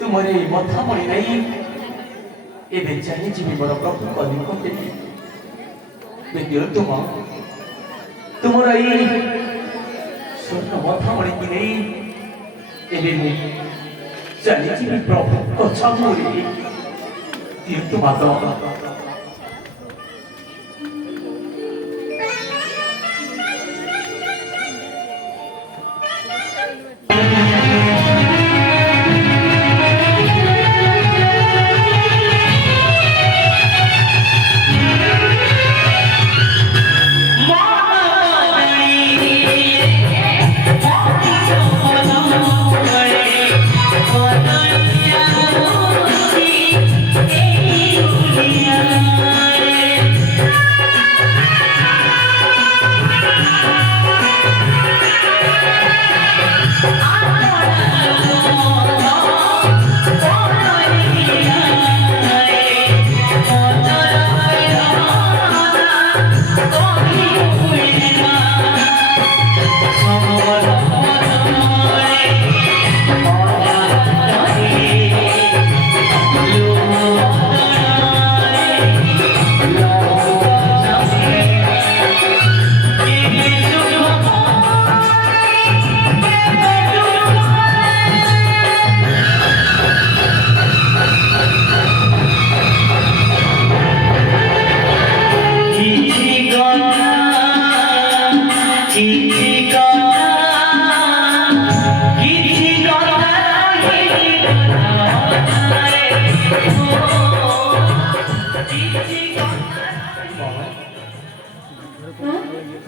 तुम्हारे मथा मणि नहीं एबे चाहिए जीवी मोर प्रभु कली कोते बेदियो तुम्हारा ये स्वर्ण मथा मणि की नहीं एबे मु चाहिए जीवी प्रभु कछा मोरी दियो तुम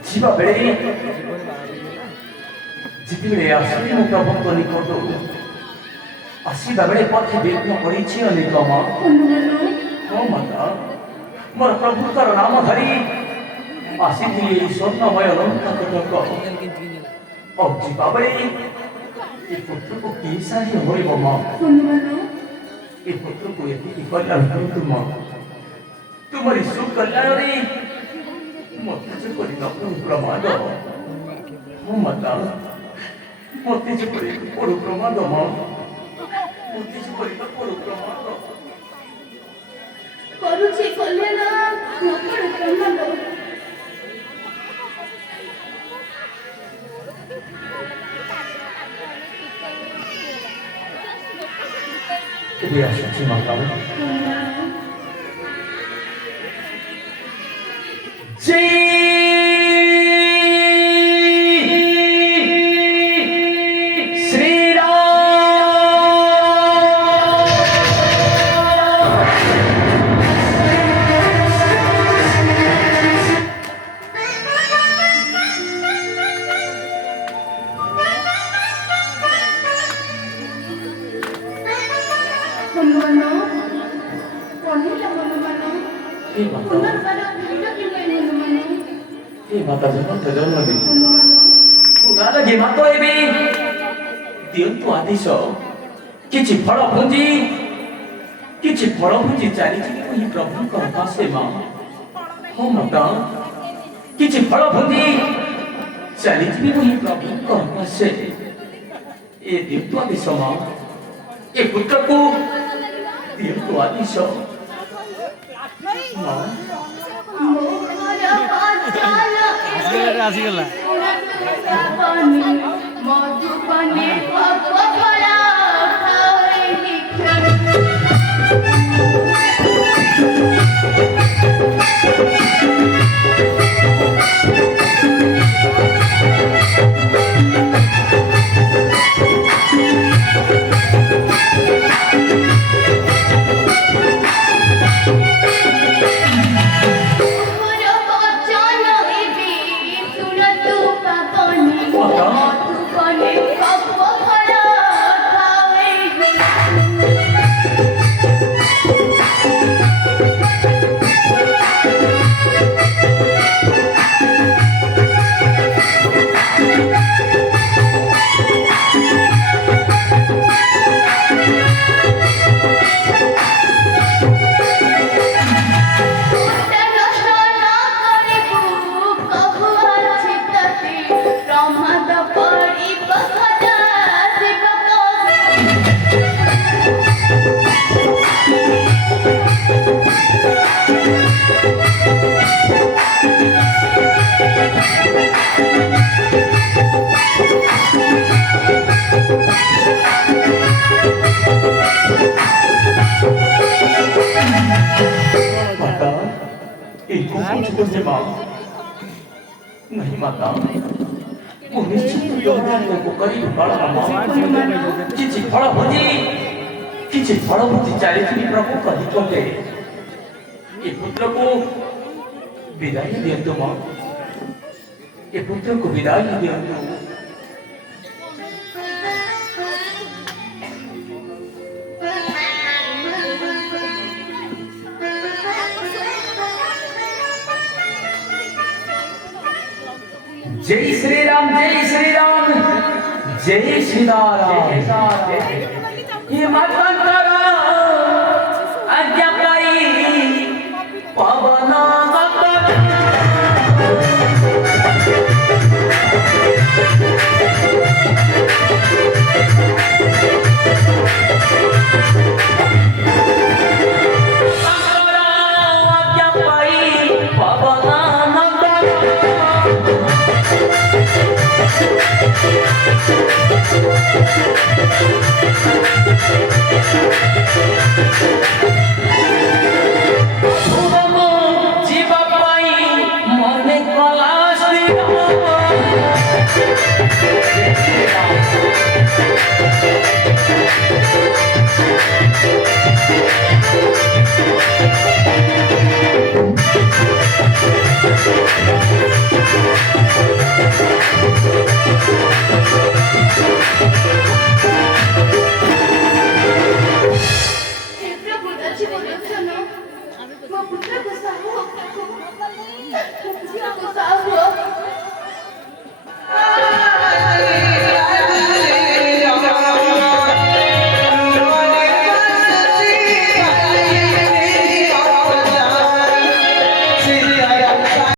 जीवा बेड़े जितिबे आसुरी मु प्रभु निकट आसीबा बेड़े पथे विघ्न पड़ीछि अनेकमा हाँ माता मोर प्रभुकर नाम धरी आसीथिले स्वर्णमय लंका कटक और जीवा बेड़े ए पुत्र को की सारी होइबो मा ए पुत्र को एति कल्याण तुम तुम्हारी सुकल्याण रे मत करी प्रमाद हाँ माता मत पड़ प्रमाद माँ मत पड़ प्रमाद करुछि कल्याण नपड़ प्रमाद केबे आसुछि माता ଏ ମାତା ପୁନର୍ବାର ଫେରିଲ କେବେ ହନୁମାନ? ଏ ମାତା ଜଗନ୍ନାଥ ଜନ୍ମ ଦେଇ ପୁରା ଲାଗେ ମାତ ଏବେ ଦିଅନ୍ତୁ ଆଦେଶ କିଛି ଫଳ ଭୁଞ୍ଜି ଚାଲିଯିବି ଏହି ପ୍ରଭୁଙ୍କର ପାଶେ ମା ହଁ ମାତା କିଛି ଫଳ ଭୁଞ୍ଜି ଚାଲିଯିବି ଏହି ପ୍ରଭୁଙ୍କର ପାଶେ ଏ ଦିଅନ୍ତୁ ଆଦେଶ ମା ଏ ପୁତ୍ରକୁ ଦିଅନ୍ତୁ ଆଦେଶ ମା ଆସିଗଲା ମଧୁବନେ ପବଫଳ ଖାଏ ନିଖ माता इनको कुछ करने माँ नहीं माता वो निश्चित योजना को करीब बड़ा माँ किसी फल भुजी चालीसी प्रभु कही कहते ये पुत्र को विदाई दियंतु माँ ये पुत्र को विदाई दियंतु जय श्री राम जय श्री राम जय श्री राम ये माता